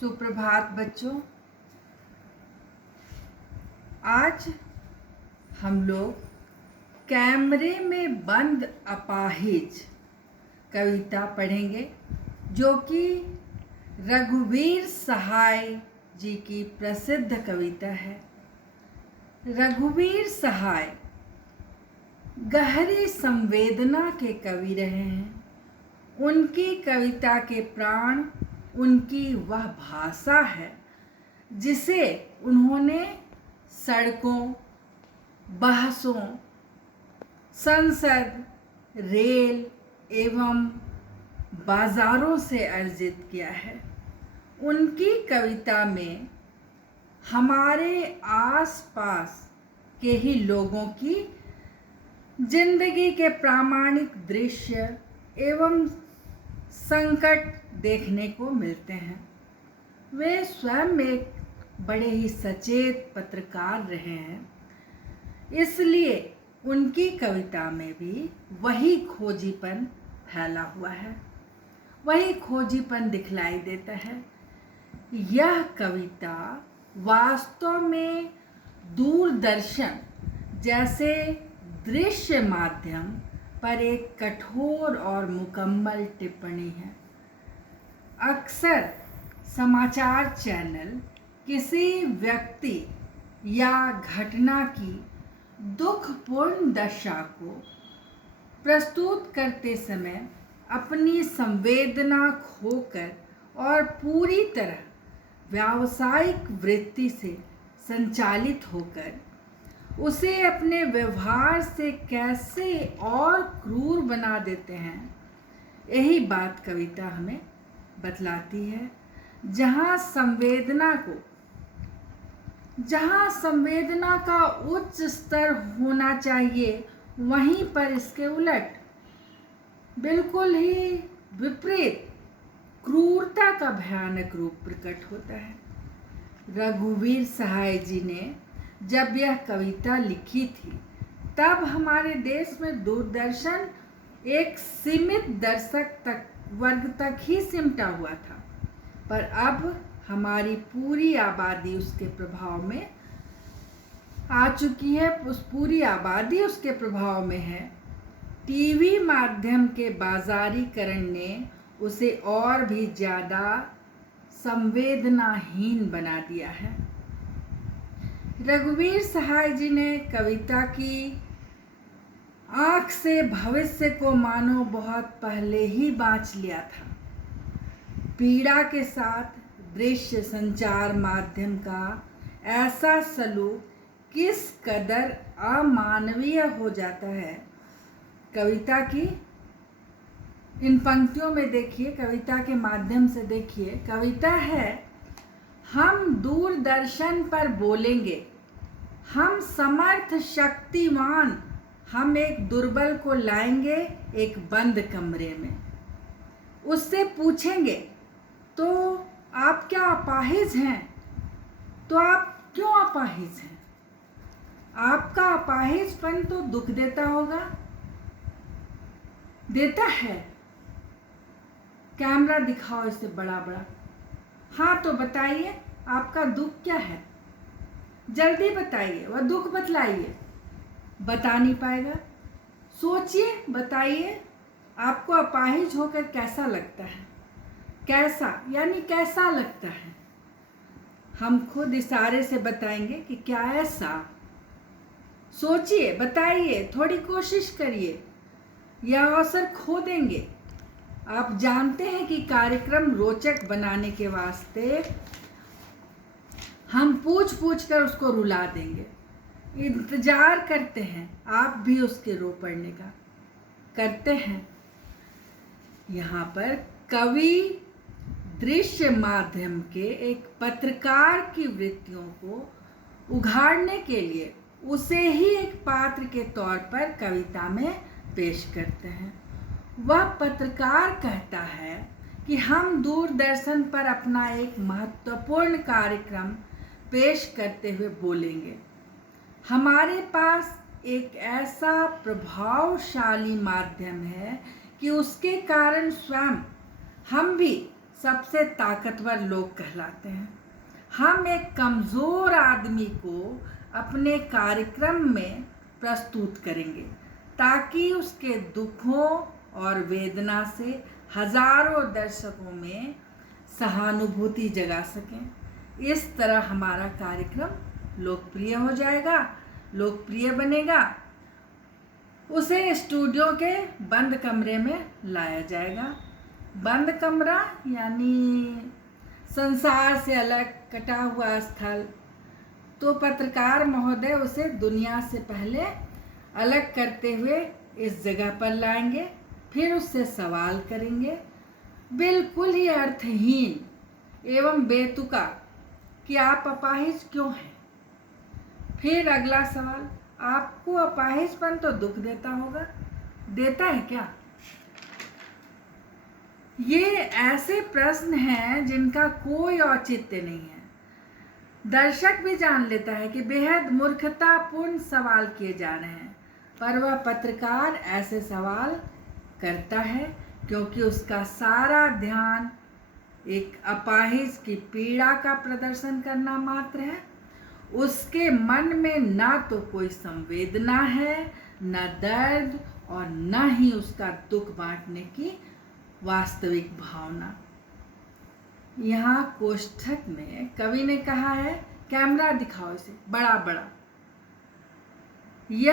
सुप्रभात बच्चों। आज हम लोग कैमरे में बंद अपाहिज कविता पढ़ेंगे, जो कि रघुवीर सहाय जी की प्रसिद्ध कविता है। रघुवीर सहाय गहरी संवेदना के कवि रहे हैं। उनकी कविता के प्राण उनकी वह भाषा है जिसे उन्होंने सड़कों, बहसों, संसद, रेल एवं बाजारों से अर्जित किया है। उनकी कविता में हमारे आसपास के ही लोगों की जिंदगी के प्रामाणिक दृश्य एवं संकट देखने को मिलते हैं। वे स्वयं एक बड़े ही सचेत पत्रकार रहे हैं, इसलिए उनकी कविता में भी वही खोजीपन फैला हुआ है, वही खोजीपन दिखलाई देता है। यह कविता वास्तव में दूरदर्शन जैसे दृश्य माध्यम पर एक कठोर और मुकम्मल टिप्पणी है। अक्सर समाचार चैनल किसी व्यक्ति या घटना की दुखपूर्ण दशा को प्रस्तुत करते समय अपनी संवेदना खोकर और पूरी तरह व्यावसायिक वृत्ति से संचालित होकर उसे अपने व्यवहार से कैसे और क्रूर बना देते हैं, यही बात कविता हमें बतलाती है। जहाँ संवेदना का उच्च स्तर होना चाहिए, वहीं पर इसके उलट बिल्कुल ही विपरीत क्रूरता का भयानक रूप प्रकट होता है। रघुवीर सहाय जी ने जब यह कविता लिखी थी, तब हमारे देश में दूरदर्शन एक सीमित दर्शक वर्ग तक ही सिमटा हुआ था, पर अब हमारी पूरी आबादी उसके प्रभाव में आ चुकी है। उस पूरी आबादी उसके प्रभाव में है। टीवी माध्यम के बाजारीकरण ने उसे और भी ज़्यादा संवेदनाहीन बना दिया है। रघुवीर सहाय जी ने कविता की आँख से भविष्य को मानो बहुत पहले ही बाँच लिया था। पीड़ा के साथ दृश्य संचार माध्यम का ऐसा सलूक किस कदर अमानवीय हो जाता है। कविता की इन पंक्तियों में देखिए, कविता के माध्यम से देखिए। कविता है, हम दूरदर्शन पर बोलेंगे, हम समर्थ शक्तिमान, हम एक दुर्बल को लाएंगे एक बंद कमरे में, उससे पूछेंगे तो आप क्या अपाहिज हैं? तो आप क्यों अपाहिज हैं? आपका अपाहिजपन तो दुख देता होगा, देता है। कैमरा दिखाओ इसे बड़ा बड़ा। हाँ, तो बताइए आपका दुख क्या है? जल्दी बताइए, वह दुख बतलाइए। बता नहीं पाएगा। सोचिए, बताइए आपको अपाहिज होकर कैसा लगता है? कैसा यानी कैसा लगता है? हम खुद इशारे से बताएंगे कि क्या ऐसा। सोचिए, बताइए, थोड़ी कोशिश करिए, यह अवसर खो देंगे। आप जानते हैं कि कार्यक्रम रोचक बनाने के वास्ते हम पूछ पूछ कर उसको रुला देंगे। इंतजार करते हैं आप भी उसके रो पड़ने का। करते हैं। यहाँ पर कवि दृश्य माध्यम के एक पत्रकार की वृत्तियों को उघाड़ने के लिए उसे ही एक पात्र के तौर पर कविता में पेश करते हैं। वह पत्रकार कहता है कि हम दूरदर्शन पर अपना एक महत्वपूर्ण कार्यक्रम पेश करते हुए बोलेंगे। हमारे पास एक ऐसा प्रभावशाली माध्यम है कि उसके कारण स्वयं हम भी सबसे ताकतवर लोग कहलाते हैं। हम एक कमज़ोर आदमी को अपने कार्यक्रम में प्रस्तुत करेंगे ताकि उसके दुखों और वेदना से हजारों दर्शकों में सहानुभूति जगा सकें। इस तरह हमारा कार्यक्रम लोकप्रिय हो जाएगा, लोकप्रिय बनेगा। उसे स्टूडियो के बंद कमरे में लाया जाएगा। बंद कमरा यानी संसार से अलग कटा हुआ स्थल। तो पत्रकार महोदय उसे दुनिया से पहले अलग करते हुए इस जगह पर लाएंगे, फिर उससे सवाल करेंगे बिल्कुल ही अर्थहीन एवं बेतुका कि आप अपाहिज क्यों हैं। फिर अगला सवाल, आपको अपाहिजपन तो दुख देता होगा, देता है क्या? ये ऐसे प्रश्न हैं जिनका कोई औचित्य नहीं है। दर्शक भी जान लेता है कि बेहद मूर्खतापूर्ण सवाल किए जा रहे हैं, पर वह पत्रकार ऐसे सवाल करता है क्योंकि उसका सारा ध्यान एक अपाहिज की पीड़ा का प्रदर्शन करना मात्र है। उसके मन में ना तो कोई संवेदना है, न दर्द, और न ही उसका दुख बांटने की वास्तविक भावना। यहाँ कोष्ठक में कवि ने कहा है, कैमरा दिखाओ इसे बड़ा बड़ा। यह